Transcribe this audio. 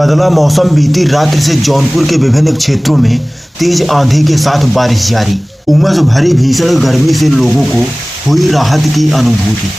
बदला मौसम। बीती रात से जौनपुर के विभिन्न क्षेत्रों में तेज आंधी के साथ बारिश जारी। उमस भरी भीषण गर्मी से लोगों को हुई राहत की अनुभूति।